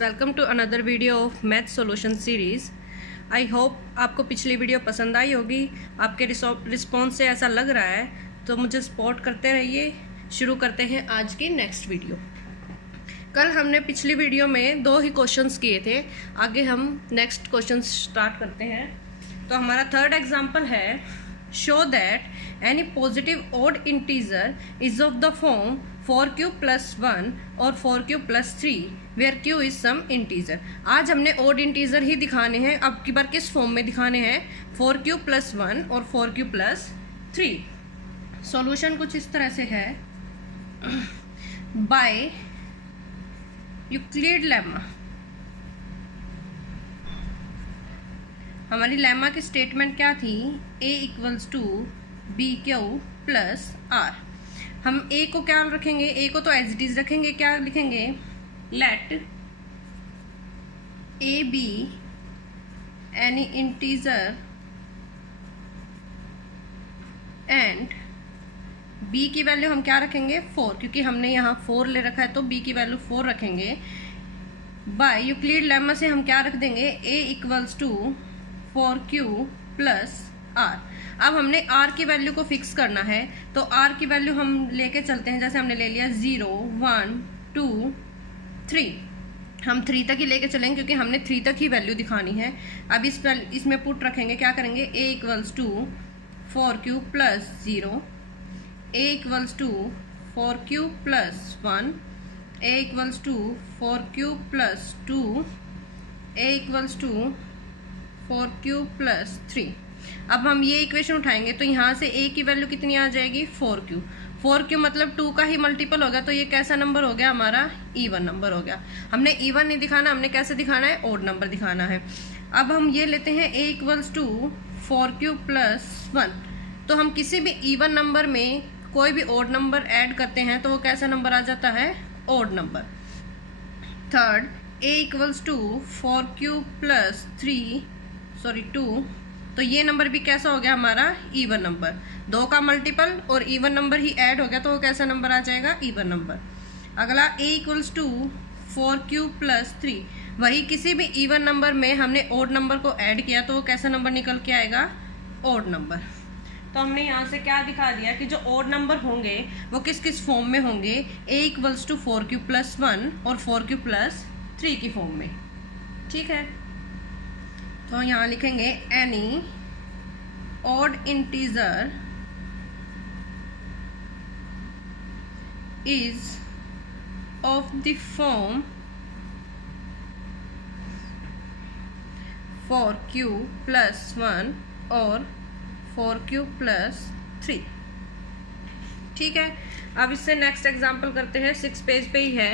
Welcome to another video of math solution series. I hope आपको पिछली video पसंद आई होगी। आपके रिस्पॉन्स से ऐसा लग रहा है, तो मुझे सपोर्ट करते रहिए। शुरू करते हैं आज की नेक्स्ट वीडियो। कल हमने पिछली वीडियो में 2 ही क्वेश्चंस किए थे, आगे हम नेक्स्ट क्वेश्चन स्टार्ट करते हैं। तो हमारा थर्ड एग्जाम्पल है, show that any positive odd integer is of the form 4q + 1 और 4q + 3 where q is some integer. आज हमने ऑड इंटीजर ही दिखाने हैं। अब की बार किस फॉर्म में दिखाने हैं? 4q + 1 और 4q + 3। सॉल्यूशन कुछ इस तरह से है। बाय यूक्लिड लेमा, हमारी लेमा की स्टेटमेंट क्या थी? a = bq + r। हम a को क्या रखेंगे? a को तो एज इट इज रखेंगे। क्या लिखेंगे? Let a be any integer and b की वैल्यू हम क्या रखेंगे? 4, क्योंकि हमने यहाँ 4 ले रखा है तो b की वैल्यू 4 रखेंगे। बाय यूक्लिड लेमा से हम क्या रख देंगे? a = 4q + r। अब हमने r की वैल्यू को फिक्स करना है, तो r की वैल्यू हम लेके चलते हैं। जैसे हमने ले लिया 0, 1, 2, 3। हम 3 तक ही लेके चलेंगे, क्योंकि हमने 3 तक ही वैल्यू दिखानी है। अब इसमें पुट रखेंगे। क्या करेंगे? a = 4q + 0, a = 4q + 1, a = 4q + 2, a = 4q + 3। अब हम ये इक्वेशन उठाएंगे तो यहाँ से a की वैल्यू कितनी आ जाएगी? 4q। 4q मतलब 2 का ही मल्टीपल होगा, तो ये कैसा नंबर हो गया? हमारा इवन नंबर हो गया। हमने इवन नहीं दिखाना, हमने कैसे दिखाना है? ऑड नंबर दिखाना है। अब हम ये लेते हैं a = 4q + 1। तो हम किसी भी इवन नंबर में कोई भी ऑड नंबर ऐड करते हैं तो वो कैसा नंबर आ जाता है? Odd number. Third, a = 4q + 2। तो ये नंबर भी कैसा हो गया? हमारा इवन नंबर। 2 का मल्टीपल और इवन नंबर ही ऐड हो गया, तो वो कैसा नंबर आ जाएगा? Even number. अगला a = 4q + 3। वही किसी भी इवन नंबर में हमने ऑड नंबर को ऐड किया तो वो कैसा नंबर निकल के आएगा? Odd number. तो हमने यहाँ से क्या दिखा दिया कि जो ऑड नंबर होंगे वो किस किस फॉर्म में होंगे? a = 4q + 1 और 4q + 3 की फॉर्म में। ठीक है, तो यहाँ लिखेंगे any odd integer is of the form 4q + 1 और 4q + 3। ठीक है, अब इससे नेक्स्ट एग्जांपल करते हैं। 6 पेज पे ही है।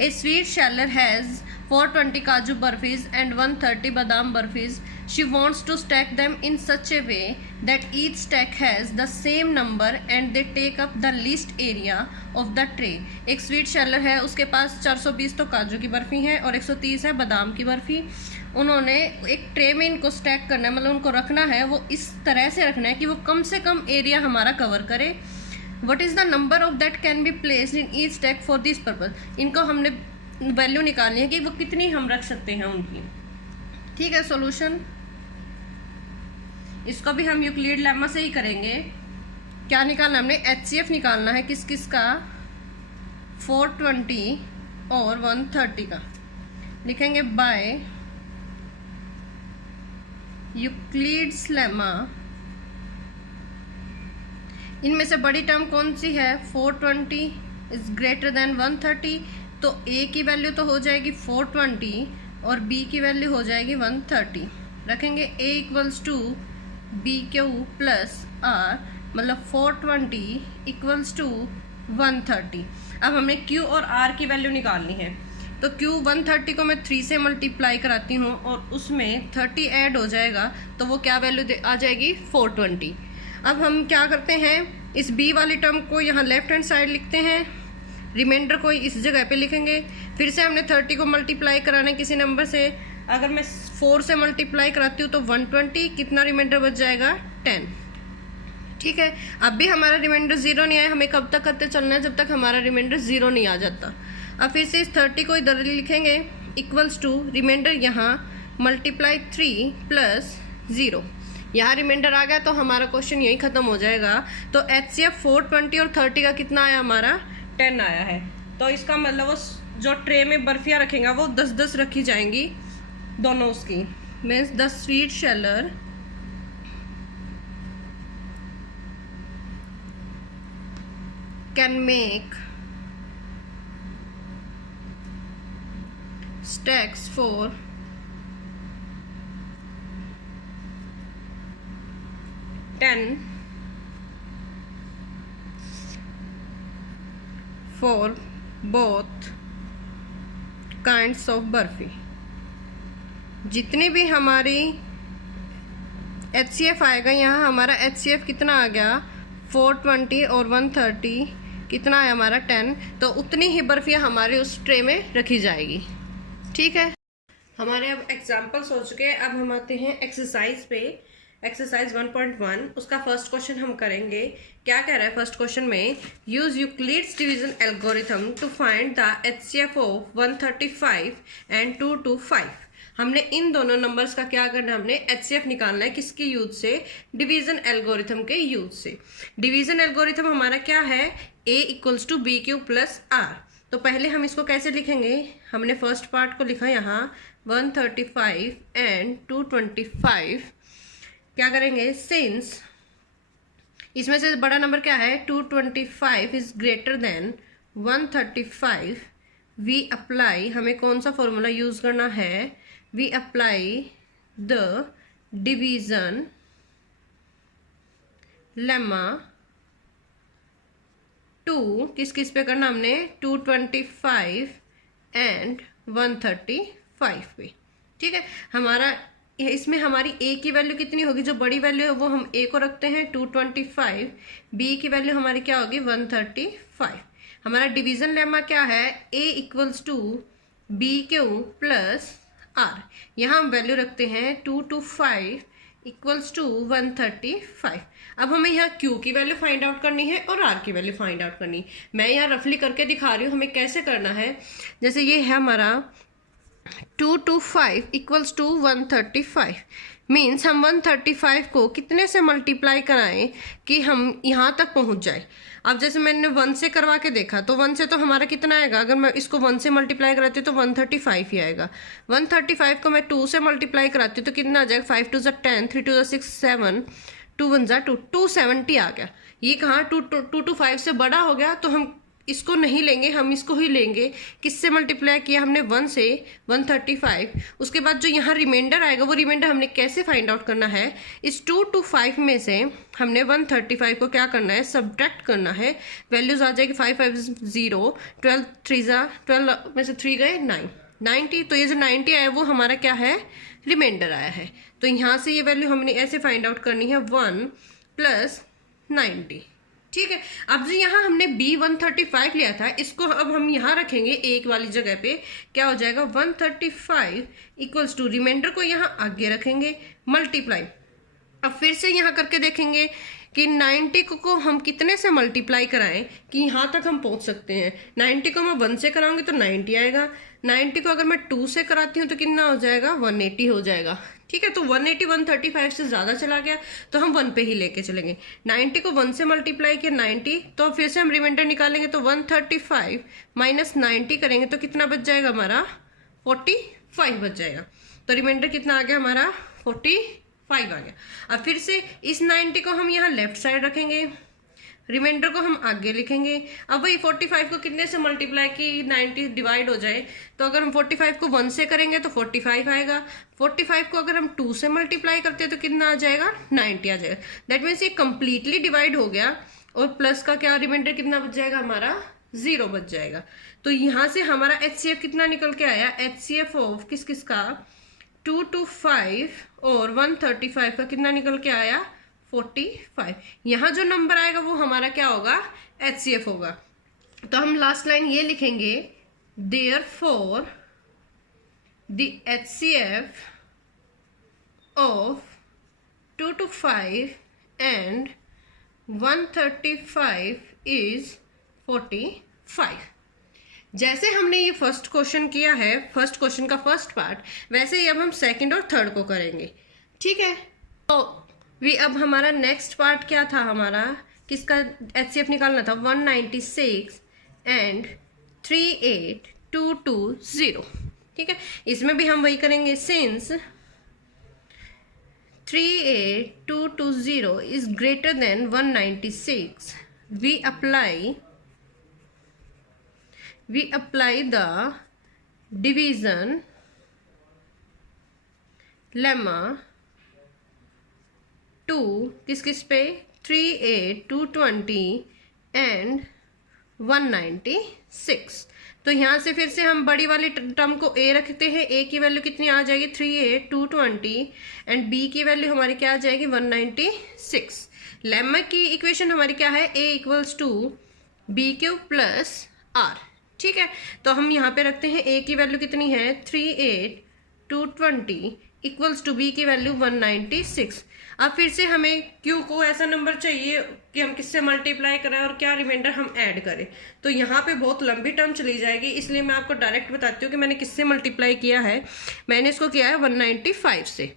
ए स्वीट सेलर हैज 420 काजू बर्फीज and 130 बादाम बर्फीज. She wants to stack them in such a way that each stack has the same number and they take up the least area of the tray. एक sweet seller है, उसके पास 420 तो काजू की बर्फी है और 130 है बादाम की बर्फी। उन्होंने एक ट्रे में इनको स्टैक करना है, मतलब उनको रखना है। वो इस तरह से रखना है कि वो कम से कम एरिया हमारा कवर करे। What is the number of that can be placed in each stack for this purpose? इनको हमने वैल्यू निकालनी है कि वो कितनी हम रख सकते हैं उनकी। ठीक है, सॉल्यूशन इसको भी हम यूक्लिड लेमा से ही करेंगे। क्या निकालना हमने? HCF निकालना है। किस किस का? 420 और 130 का। लिखेंगे बाय यूक्लिड्स लेमा। इनमें से बड़ी टर्म कौन सी है? 420 इज ग्रेटर देन 130। तो a की वैल्यू तो हो जाएगी 420 और b की वैल्यू हो जाएगी 130। रखेंगे a = bq + r, मतलब 420 = 130। अब हमें q और r की वैल्यू निकालनी है। तो q 130 को मैं 3 से मल्टीप्लाई कराती हूँ और उसमें 30 ऐड हो जाएगा, तो वो क्या वैल्यू आ जाएगी? 420। अब हम क्या करते हैं? इस b वाली टर्म को यहाँ लेफ्ट हैंड साइड लिखते हैं, रिमाइंडर को इस जगह पे लिखेंगे। फिर से हमने 30 को मल्टीप्लाई कराना है किसी नंबर से। अगर मैं 4 से मल्टीप्लाई कराती हूँ तो 120, कितना रिमाइंडर बच जाएगा? 10। ठीक है, अब भी हमारा रिमाइंडर 0 नहीं आया। हमें कब तक करते चलना है? जब तक हमारा रिमाइंडर 0 नहीं आ जाता। अब फिर से इस 30 को इधर लिखेंगे इक्वल्स टू रिमाइंडर यहाँ मल्टीप्लाई 3 प्लस 0, यहाँ रिमाइंडर आ गया तो हमारा क्वेश्चन यही खत्म हो जाएगा। तो HCF 420 और 30 का कितना आया हमारा 10 आया है। तो इसका मतलब वो जो ट्रे में बर्फियाँ रखेगा वो 10-10 रखी जाएंगी दोनों उसकी। Means the sweet Shelar can make stacks for 10 for both kinds of barfi. जितने भी हमारी HCF आएगा, यहाँ हमारा HCF कितना आ गया 420 और 130 कितना है हमारा 10, तो उतनी ही बर्फियाँ हमारे उस ट्रे में रखी जाएगी। ठीक है, हमारे अब एग्जाम्पल्स हो चुके हैं। अब हम आते हैं एक्सरसाइज पे। एक्सरसाइज 1.1 उसका फर्स्ट क्वेश्चन हम करेंगे। क्या कह रहा है फर्स्ट क्वेश्चन में, use Euclid's division algorithm to find the HCF of 135 and 225। हमने इन दोनों नंबर्स का क्या करना है, हमने HCF निकालना है। किसके यूज से, डिवीजन एल्गोरिथम के यूज से। डिवीजन एल्गोरिथम हमारा क्या है, A = BQ + R। तो पहले हम इसको कैसे लिखेंगे, हमने फर्स्ट पार्ट को लिखा यहाँ 135 एंड 225। क्या करेंगे, सिंस इसमें से बड़ा नंबर क्या है 225 is greater than 135, we apply, हमें कौन सा फॉर्मूला यूज करना है, we apply the division lemma to किस किस पे करना, हमने 225 एंड 135 पे। ठीक है, हमारा इसमें हमारी A की वैल्यू कितनी होगी, जो बड़ी वैल्यू है वो हम A को रखते हैं 225, B की वैल्यू हमारी क्या होगी 135। हमारा डिवीजन लेमा क्या है, A = BQ + R। यहाँ हम वैल्यू रखते हैं 225 = 135। अब हमें यहाँ Q की वैल्यू फाइंड आउट करनी है और R की वैल्यू फाइंड आउट करनी। मैं यहाँ रफली करके दिखा रही हूँ हमें कैसे करना है। जैसे ये है हमारा 225 = 135, मीन्स हम 135 को कितने से मल्टीप्लाई कराएं कि हम यहाँ तक पहुँच जाए। अब जैसे मैंने 1 से करवा के देखा तो 1 से तो हमारा कितना आएगा, अगर मैं इसको 1 से मल्टीप्लाई कराती हूँ तो 135 ही आएगा। 135 को मैं 2 से मल्टीप्लाई कराती हूँ तो कितना आ जाएगा, 5 2 10, 3 2 6 7, 2 1 2, 270 आ गया। ये कहाँ 2 to 5 से बड़ा हो गया, तो हम इसको नहीं लेंगे, हम इसको ही लेंगे। किससे मल्टीप्लाई किया हमने, 1 से 135। उसके बाद जो यहाँ रिमाइंडर आएगा वो रिमाइंडर हमने कैसे फाइंड आउट करना है, इस 2 to 5 में से हमने 135 को क्या करना है, सब्ट्रैक्ट करना है। वैल्यूज आ जाएगी 5 5 0, 12 3 12 में से 3 गए 9, 90। तो ये जो 90 आया वो हमारा क्या है, रिमाइंडर आया है। तो यहाँ से ये वैल्यू हमने ऐसे फाइंड आउट करनी है 1 + 90। ठीक है, अब जो यहाँ हमने B 135 लिया था, इसको अब हम यहाँ रखेंगे एक वाली जगह पे। क्या हो जाएगा 135 = रिमाइंडर को यहाँ आगे रखेंगे मल्टीप्लाई। अब फिर से यहाँ करके देखेंगे कि 90 को हम कितने से मल्टीप्लाई कराएं कि यहाँ तक हम पहुँच सकते हैं। 90 को मैं 1 से कराऊंगी तो 90 आएगा, 90 को अगर मैं 2 से कराती हूँ तो कितना हो जाएगा, 180 हो जाएगा। ठीक है, तो 180 135 से ज़्यादा चला गया तो हम 1 पे ही लेके चलेंगे। 90 को 1 से मल्टीप्लाई किया 90, तो फिर से हम रिमाइंडर निकालेंगे तो 135 - 90 करेंगे तो कितना बच जाएगा हमारा, 45 बच जाएगा। तो रिमाइंडर कितना आ गया हमारा, 45 आ गया। अब फिर से इस 90 को हम यहाँ लेफ्ट साइड रखेंगे, रिमाइंडर को हम आगे लिखेंगे। अब वही 45 को कितने से मल्टीप्लाई की 90 डिवाइड हो जाए, तो अगर हम 45 को 1 से करेंगे तो 45 आएगा। 45 को अगर हम 2 से मल्टीप्लाई करते हैं तो कितना आ जाएगा, 90 आ जाएगा। दैट मीन्स ये कंप्लीटली डिवाइड हो गया और प्लस का क्या रिमाइंडर कितना बच जाएगा हमारा, 0 बच जाएगा। तो यहाँ से हमारा HCF कितना निकल के आया, HCF ऑफ किस किस का, 225 और 135 का कितना निकल के आया, 45। यहाँ जो नंबर आएगा वो हमारा क्या होगा, HCF होगा। तो हम लास्ट लाइन ये लिखेंगे, therefore the HCF of 225 and 135 is 45। जैसे हमने ये फर्स्ट क्वेश्चन किया है, फर्स्ट क्वेश्चन का फर्स्ट पार्ट, वैसे ही अब हम सेकंड और थर्ड को करेंगे। ठीक है, तो अब हमारा नेक्स्ट पार्ट क्या था, हमारा किसका HCF निकालना था, 196 एंड 38220। ठीक है, इसमें भी हम वही करेंगे। Since 38220 is greater then 196, we apply the division lemma to किस पे, 38220 एंड 196। तो यहाँ से फिर से हम बड़ी वाली टर्म को a रखते हैं। a की वैल्यू कितनी आ जाएगी, 38220 एंड b की वैल्यू हमारी क्या आ जाएगी, 196। लेमा की इक्वेशन हमारी क्या है, a equals to b q plus r. ठीक है, तो हम यहाँ पे रखते हैं a की वैल्यू कितनी है, 38220 इक्वल्स टू b की वैल्यू 196। अब फिर से हमें q को ऐसा नंबर चाहिए कि हम किससे मल्टीप्लाई करें और क्या रिमाइंडर हम ऐड करें। तो यहाँ पे बहुत लंबी टर्म चली जाएगी, इसलिए मैं आपको डायरेक्ट बताती हूँ कि मैंने किससे मल्टीप्लाई किया है। मैंने इसको किया है 195 से।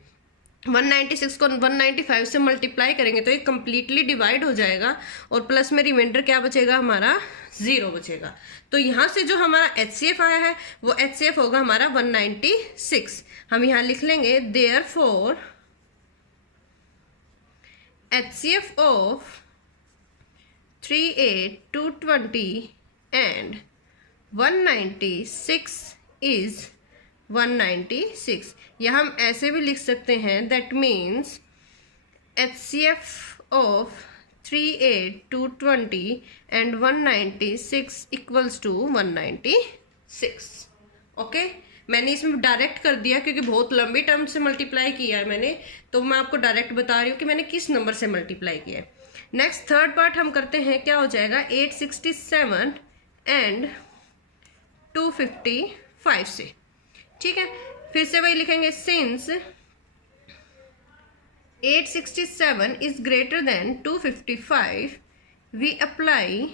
196 को 195 से मल्टीप्लाई करेंगे तो ये कंप्लीटली डिवाइड हो जाएगा और प्लस में रिमाइंडर क्या बचेगा, हमारा 0 बचेगा। तो यहाँ से जो हमारा HCF आया है वो HCF होगा हमारा 196। हम यहाँ लिख लेंगे therefore HCF of 38220 and 196 is 196। या हम ऐसे भी लिख सकते हैं, that means HCF of 38220 and 196 equals to 196। Okay, मैंने इसमें डायरेक्ट कर दिया क्योंकि बहुत लंबी टर्म से मल्टीप्लाई किया है मैंने, तो मैं आपको डायरेक्ट बता रही हूँ कि मैंने किस नंबर से मल्टीप्लाई किया है। नेक्स्ट थर्ड पार्ट हम करते हैं, क्या हो जाएगा, 867 एंड 255 से। ठीक है, फिर से वही लिखेंगे, since 867 is greater than 255, we apply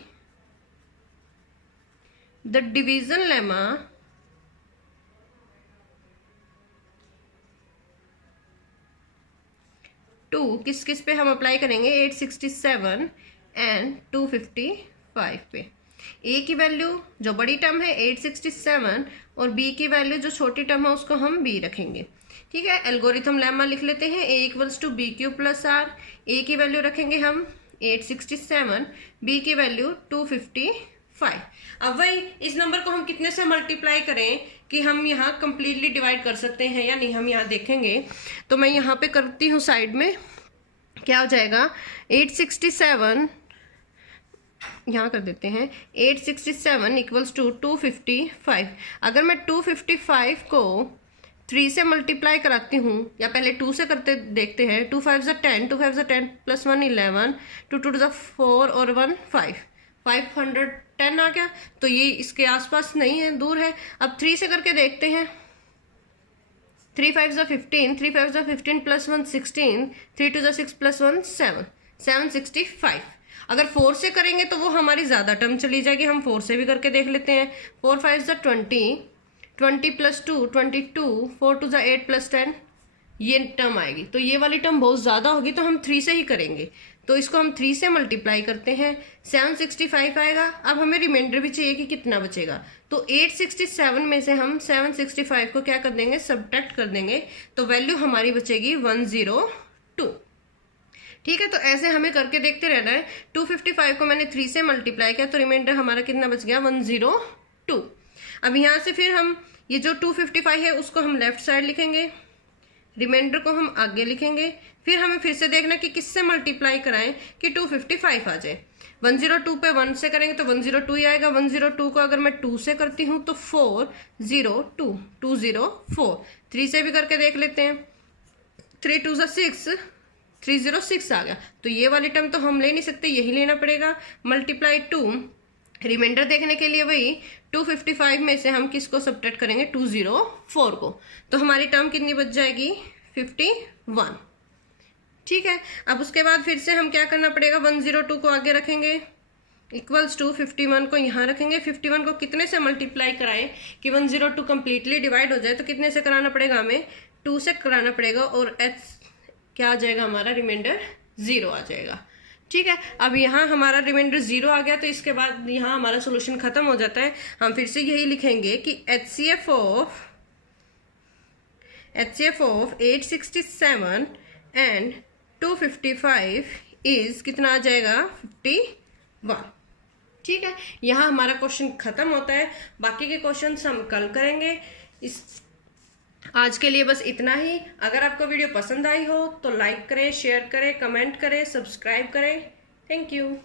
the division lemma to किस पे हम अप्लाई करेंगे, 867 एंड 255 पे। a की वैल्यू जो बड़ी टर्म है 867 और b की वैल्यू जो छोटी टर्म है उसको हम b रखेंगे। ठीक है, एल्गोरिथम लेमा लिख लेते हैं, a equals to b q plus r. a की वैल्यू रखेंगे हम 867, b की वैल्यू 255। अब वही इस नंबर को हम कितने से मल्टीप्लाई करें कि हम यहाँ कंप्लीटली डिवाइड कर सकते हैं या नहीं, हम यहाँ देखेंगे। तो मैं यहाँ पे करती हूँ साइड में, क्या हो जाएगा, 867 यहाँ कर देते हैं, 867 इक्वल्स टू 255। अगर मैं 255 को 3 से मल्टीप्लाई कराती हूँ, या पहले 2 से करते देखते हैं, 2 5 10, 2 5 10 प्लस 1 11, 2 2 4 और 1 5, 510 आ गया। तो ये इसके आसपास नहीं है, दूर है। अब 3 से करके देखते हैं, 3 5 15, 3 5 15 प्लस 1 16, 3 2 6 प्लस 1 7, 765। अगर 4 से करेंगे तो वो हमारी ज़्यादा टर्म चली जाएगी, हम 4 से भी करके देख लेते हैं। 4 5 20, 20 प्लस 2 22, 4 2 8 प्लस 10, ये टर्म आएगी। तो ये वाली टर्म बहुत ज़्यादा होगी, तो हम 3 से ही करेंगे। तो इसको हम 3 से मल्टीप्लाई करते हैं, 765 आएगा। अब हमें रिमाइंडर भी चाहिए कि कितना बचेगा, तो 867 में से हम 765 को क्या कर देंगे, सब्ट्रैक्ट कर देंगे, तो वैल्यू हमारी बचेगी 102। ठीक है, तो ऐसे हमें करके देखते रहना है। 255 को मैंने 3 से मल्टीप्लाई किया तो रिमाइंडर हमारा कितना बच गया, 102। अब यहाँ से फिर हम ये जो 255 है उसको हम लेफ्ट साइड लिखेंगे, रिमाइंडर को हम आगे लिखेंगे। फिर हमें फिर से देखना कि किससे मल्टीप्लाई कराएं कि 255 आ जाए। 102 पे 1 से करेंगे तो 102 ही आएगा। 102 को अगर मैं 2 से करती हूँ तो 402, 204। 3 से भी करके देख लेते हैं, 3 2 6, 306 आ गया। तो ये वाली टर्म तो हम ले नहीं सकते, यही लेना पड़ेगा, मल्टीप्लाई 2। रिमाइंडर देखने के लिए वही 255 में से हम किसको सब्ट्रैक्ट करेंगे, 204 को। तो हमारी टर्म कितनी बच जाएगी, 51। ठीक है, अब उसके बाद फिर से हम क्या करना पड़ेगा, 102 को आगे रखेंगे, इक्वल्स टू 51 को यहाँ रखेंगे। 51 को कितने से मल्टीप्लाई कराएं कि 102 कंप्लीटली डिवाइड हो जाए, तो कितने से कराना पड़ेगा हमें, 2 से कराना पड़ेगा, और h क्या आ जाएगा हमारा, रिमाइंडर 0 आ जाएगा। ठीक है, अब यहाँ हमारा रिमाइंडर 0 आ गया, तो इसके बाद यहाँ हमारा सोल्यूशन खत्म हो जाता है। हम फिर से यही लिखेंगे कि HCF ऑफ 867 एंड 255 इज कितना आ जाएगा, 51। ठीक है, यहाँ हमारा क्वेश्चन खत्म होता है। बाकी के क्वेश्चन हम कल करेंगे। आज के लिए बस इतना ही। अगर आपको वीडियो पसंद आई हो तो लाइक करें, शेयर करें, कमेंट करें, सब्सक्राइब करें। Thank you.